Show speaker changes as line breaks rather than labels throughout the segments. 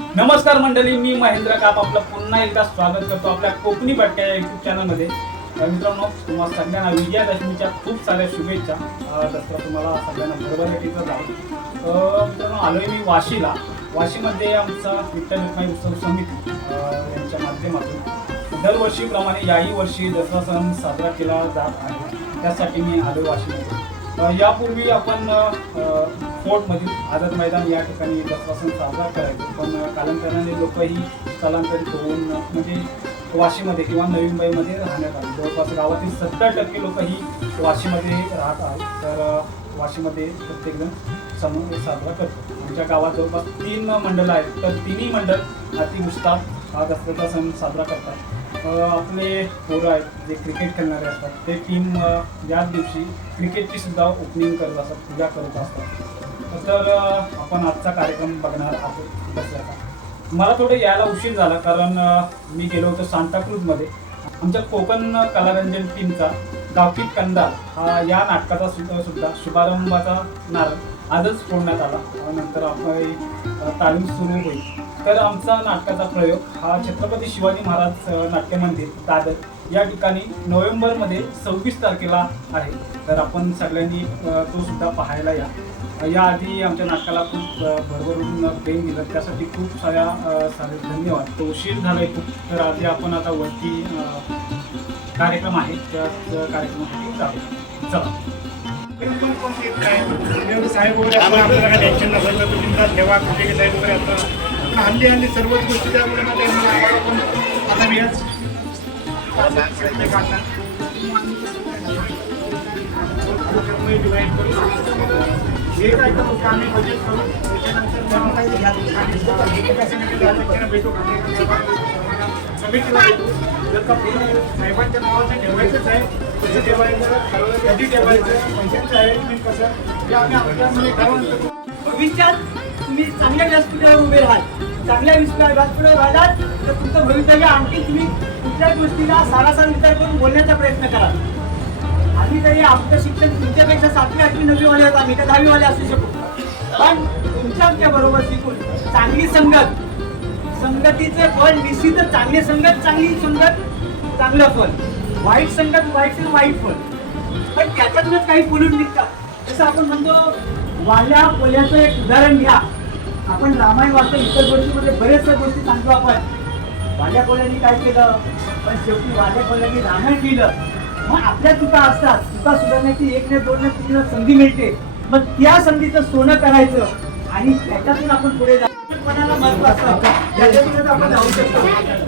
नमस्कार मंडळी मी महेंद्र काप. आपलं पुन्हा एकदा स्वागत करतो आपल्या कोकणी भटक्या युट्यूब चॅनलमध्ये मित्रांनो तुम्हाला सगळ्यांना विजयादशमीच्या खूप साऱ्या शुभेच्छा. दसरा तुम्हाला सगळ्यांना बरोबर जाऊ मित्रांनो आलोय मी वाशीला. वाशीमध्ये आमचा विठ्ठल रुक्माई उत्सव समिती यांच्या माध्यमातून. दरवर्षीप्रमाणे याही वर्षी दसरा सण साजरा केला जात आहे. त्यासाठी मी आलो वाशीमध्ये. यापूर्वी आपण अ, फोर्टमधील आझाद मैदान या ठिकाणी दसरा साजरा करायचं. पण कालांतराने लोकही स्थलांतरित होऊन म्हणजे वाशीमध्ये किंवा नवी मुंबईमध्ये राहण्यात आले. जवळपास गावातील सत्तर टक्के लोक ही वाशीमध्ये राहत आहेत. तर वाशीमध्ये प्रत्येकजण सण साजरा करतो. आमच्या गावात जवळपास तीन मंडळं आहेत. तर तिन्ही मंडळ अति उत्साहात हा दसऱ्याचा सण साजरा करतात. आपले पोरं आहेत जे क्रिकेट खेळणारे असतात. ते टीम याच दिवशी क्रिकेटची सुद्धा ओपनिंग करत असतात पूजा करत असतात. तर आपण आजचा कार्यक्रम बघणार आहोत दसऱ्याचा मला थोडं यायला उशीर झाला कारण मी गेलो होतो सांताक्रूजमध्ये. आमच्या कोकण कलारंजन टीमचा गावकी कंदा हा या नाटकाचा सुद्धा सुद्धा शुभारंभाचा नारळ आजच फोडण्यात आला. नंतर आपण तालीम सुरू होईल. तर आमचा नाटकाचा प्रयोग हा छत्रपती शिवाजी महाराज नाट्यमंदिर नाट्य मंदिर दादर या ठिकाणी नोव्हेंबरमध्ये सव्वीस तारखेला आहे. तर आपण सगळ्यांनी तो सुद्धा पाहायला या. याआधी आमच्या नाटकाला खूप भरभरून प्रेम दिलं. त्यासाठी खूप साऱ्या सारे धन्यवाद. तो उशीर झालाय खूप. तर आधी आपण आता वरती कार्यक्रम आहे. त्या कार्यक्रमासाठी जाऊ चला.
साहेब वगैरे असतात आपल्याला काही टेन्शन नसेल तर तुम्ही ठेवा. कुठे साहेब वगैरे असतात हल्ली हल्ली सर्वच गोष्टी त्यामुळे मग आता मी साहेबांच्या नावाचं ठेवायचंच आहे कसं ठेवायचं कधी ठेवायचं पैशांचं arrangement कसं आम्ही आपल्यामध्ये ठरवून
भविष्यात तुम्ही चांगल्या व्यासपीठावर उभे राहाल. चांगल्या व्यासपीठावर राहिलात तर तुमचं भवितव्य आणखी तुम्ही कुठल्याच गोष्टीला सारासार विचार करून बोलण्याचा प्रयत्न करा. आम्ही तरी आमचं शिक्षण तुमच्यापेक्षा सातवी आठवी नववीवाले होता आम्ही तर दहावीवाले असू शकू. पण तुमच्या आमच्या बरोबर शिकून चांगली संगत संगतीचे फळ निश्चितच चांगली संगत चांगली संगत चांगलं फळ. वाईट संगत वाईट वाईट फळ. पण त्याच्यातूनच काही फुलून निघतात जसं आपण म्हणतो वाल्या कोल्याचं एक उदाहरण घ्या. आपण रामायण वाचतो इतर गोष्टीमध्ये बरेचशा गोष्टी सांगतो आपण. वाल्या कोल्यांनी काय केलं? पण शेवटी वाल्या कोल्यांनी रामायण लिहिलं. मग आपल्या चुका असतात. चुका सुधारण्याची एक ने दोन ने तीन संधी मिळते. मग त्या संधीचं सोनं करायचं आणि त्याच्यातून आपण पुढे जा. कोणाला असतं. त्याच्यातूनच आपण जाऊ शकतो.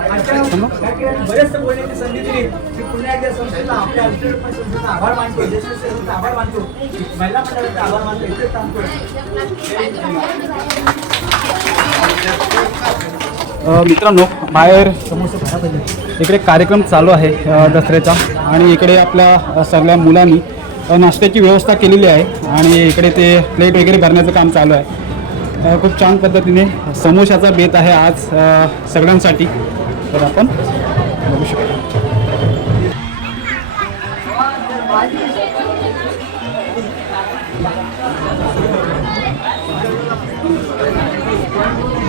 अशा व्याख्यानात बरेचसे बोलण्याची संधी दिली. मी पुन्हा एकदा संस्थेचा आपल्या अभिषेक संस्थेचा आभार मानतो. यशस्वी संस्थेचा आभार मानतो. महिला मंडळाचा आभार मानतो. इथे थांबतो.
मित्रांनो बाहेर इकडे कार्यक्रम चालू आहे दसऱ्याचा. आणि इकडे आपल्या सगळ्या मुलांनी नाश्त्याची व्यवस्था केलेली आहे. आणि इकडे ते प्लेट वगैरे भरण्याचं काम चालू आहे. खूप छान पद्धतीने समोशाचा बेत आहे आज सगळ्यांसाठी. तर आपण बघू शकतो.
Thank you.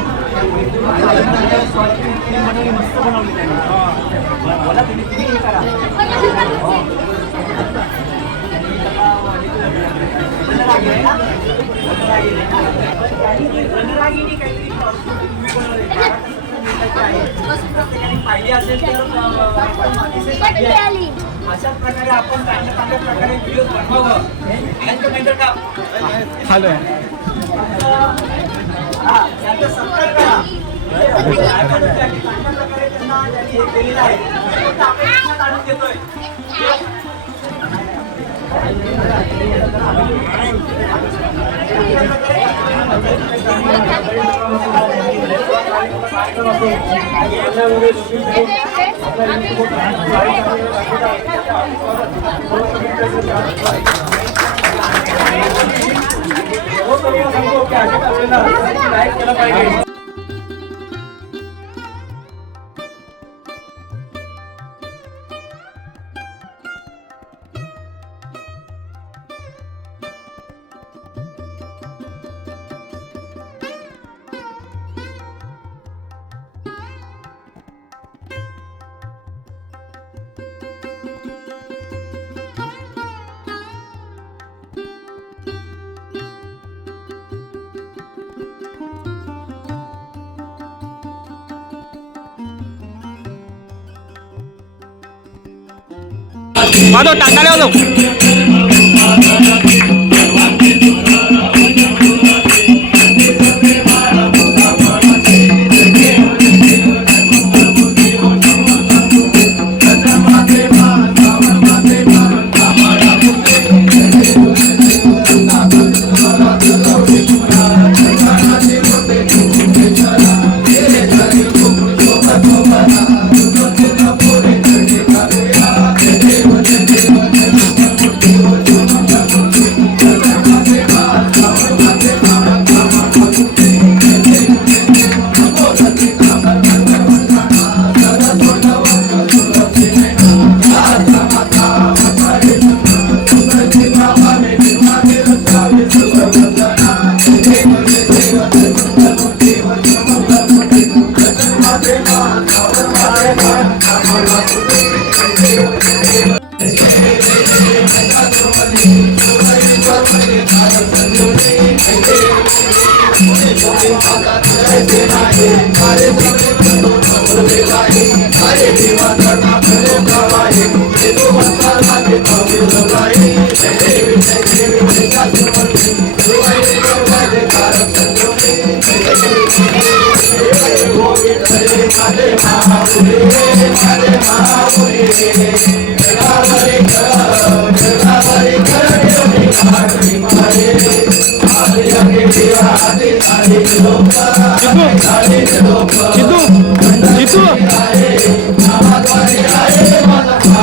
तुम्ही हे करा रणरागिणी काहीतरी असेल तर अशाच प्रकारे आपण चांगल्या चांगल्या प्रकारे व्हिडिओ बनवावं नाहीतर का हा, केलं पाहिजे प्रकारे त्यांना त्यांनी हे केलेलं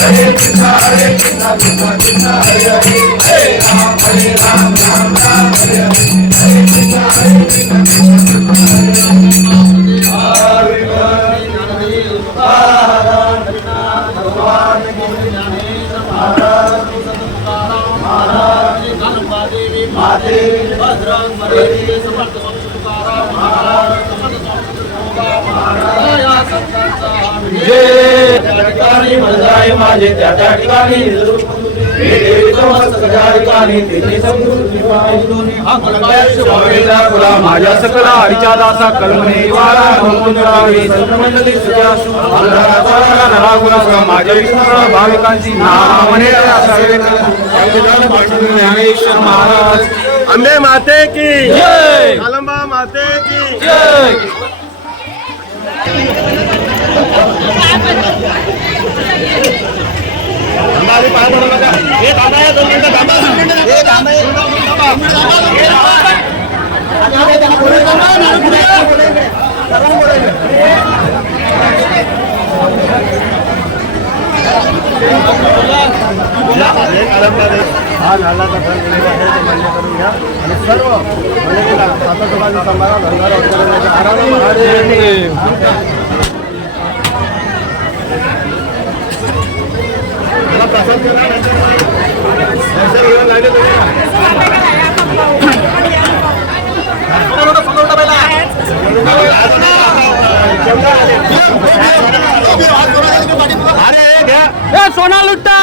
Hare Krishna Hare Krishna Krishna Krishna Hare Hare Hare Rama Hare Rama
ठिकाणी मजाय माझे त्या त्या ठिकाणी माझ्या सकल हरिच्या दासा कलमने माझ्या विष्णू भाविकांची नामने ज्ञानेश्वर महाराज.
अंबे माते की.
जय!
कलंबा माते की.
जय!
थांबा, आधी पाय पडू नका. हे थांबा, हे दोन मिनिटं थांबा. हे थांबा, हे दोन मिनिटं थांबा. हे थांबा. हे कलंबा दे.
हा नाल्याचा खर्च आहे ते मान्य करून घ्या आणि सर्व मंडळीला सातत्वादी समाधान भंगार वगैरे महाराज
सोना लुट्टा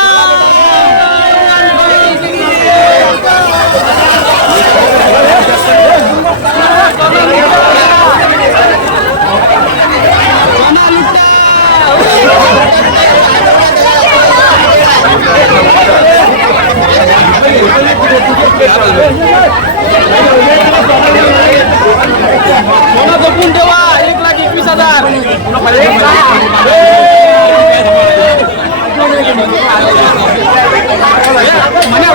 सोना जपून ठेवा एक लाख एकवीस हजार Ini.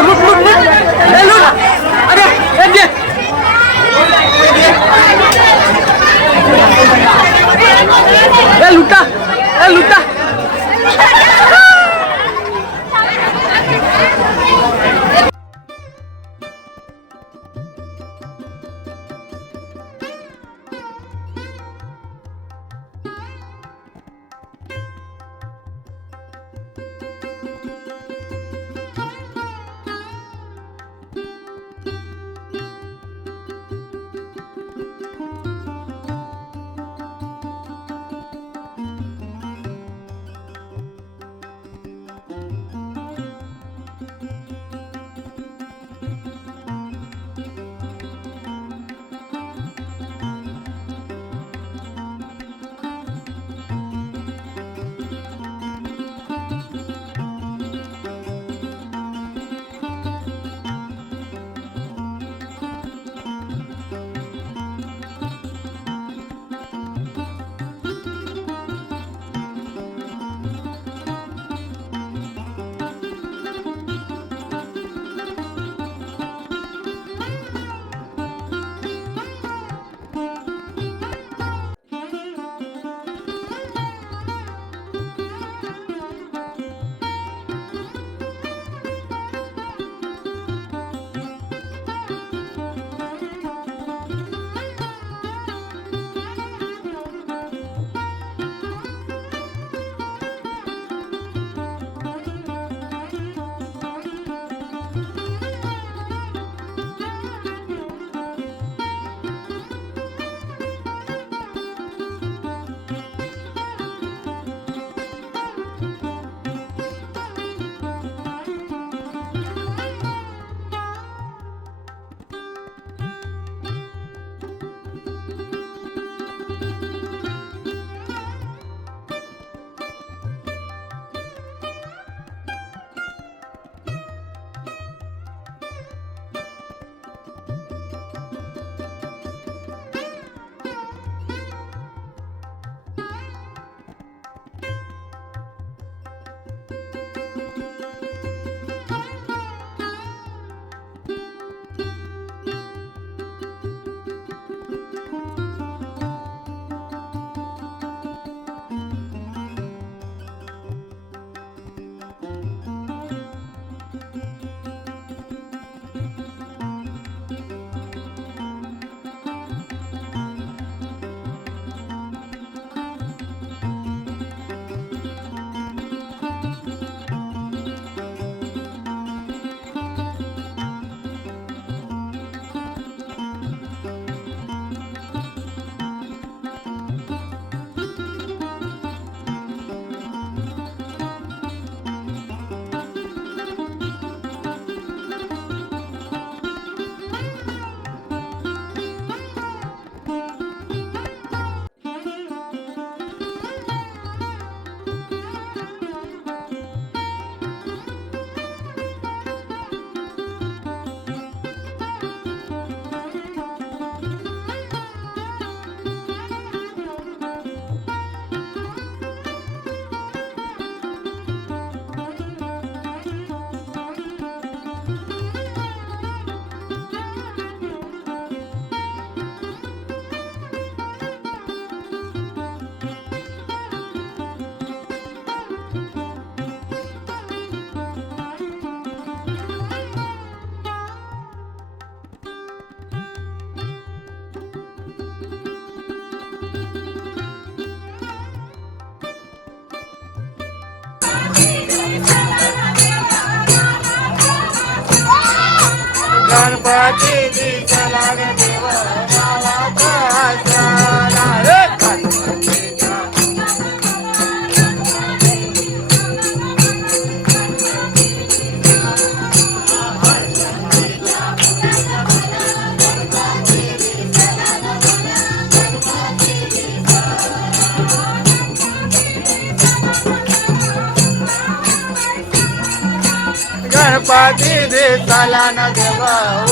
गणपती दिसला न देव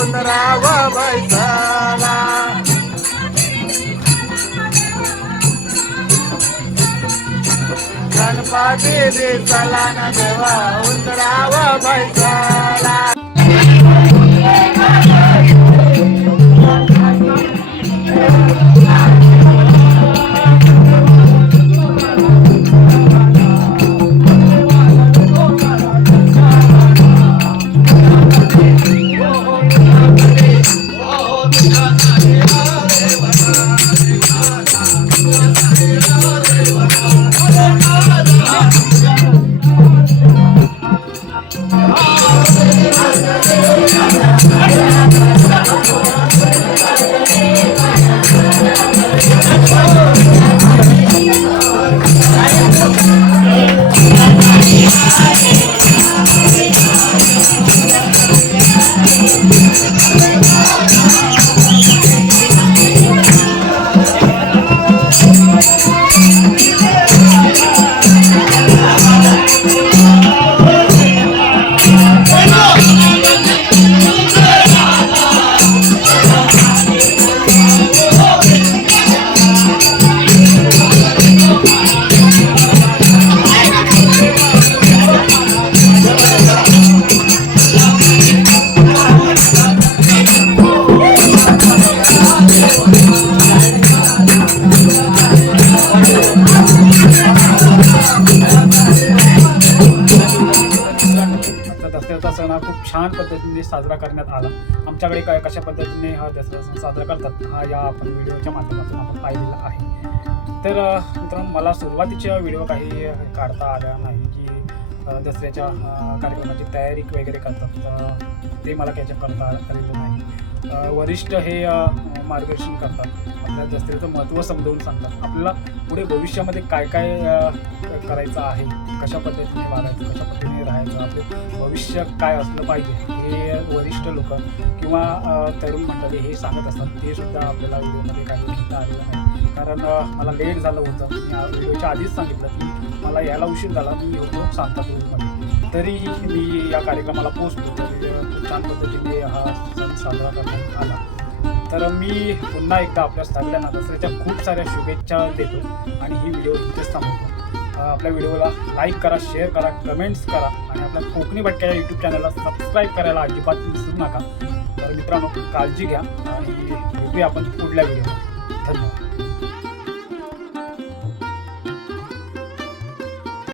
उंदराव बैसला. गणपती दिसला न देव उंदराव बैसला.
आता पद्धतीने साजरा करण्यात आला. आमच्याकडे काय कशा पद्धतीने हा दसरा सण साजरा करतात हा या आपण व्हिडिओच्या माध्यमातून आपण पाहिलेला आहे. तर मित्रांनो मला सुरुवातीच्या व्हिडिओ काही काढता आल्या नाही की दसऱ्याच्या कार्यक्रमाची तयारी वगैरे करतात ते मला त्याच्या करता आलेलं नाही. वरिष्ठ हे मार्गदर्शन करतात. आपल्या दसऱ्याचं महत्त्व समजावून सांगतात. आपल्याला पुढे भविष्यामध्ये काय काय करायचं आहे कशा पद्धतीने वागायचं कशा पद्धतीने राहायचं आपले भविष्य काय असलं पाहिजे हे वरिष्ठ लोक किंवा तरुण मंडळी हे सांगत असतात. ते सुद्धा आपल्याला व्हिडिओमध्ये काही घेता आलेलं नाही. कारण मला लेट झालं होतं. मी व्हिडिओच्या आधीच सांगितलं की मला यायला उशीर झाला. मी होतो सांगतात तरीही मी या कार्यक्रमाला पोचलो तरी छान पद्धतीने हा सण साजरा करण्यात आला. तर मी पुन्हा एकदा आपल्या सगळ्यांना दसऱ्याच्या खूप साऱ्या शुभेच्छा देतो. आणि ही व्हिडिओ इथेच थांबवतो. आपल्या व्हिडिओला लाईक करा शेअर करा कमेंट्स करा आणि आपल्या कोकणी भटक्या यूट्यूब चॅनलला सबस्क्राईब करायला अजिबात विसरू नका. तर मित्रांनो काळजी घ्या आणि भेटूया आपण पुढल्या व्हिडिओ धन्यवाद.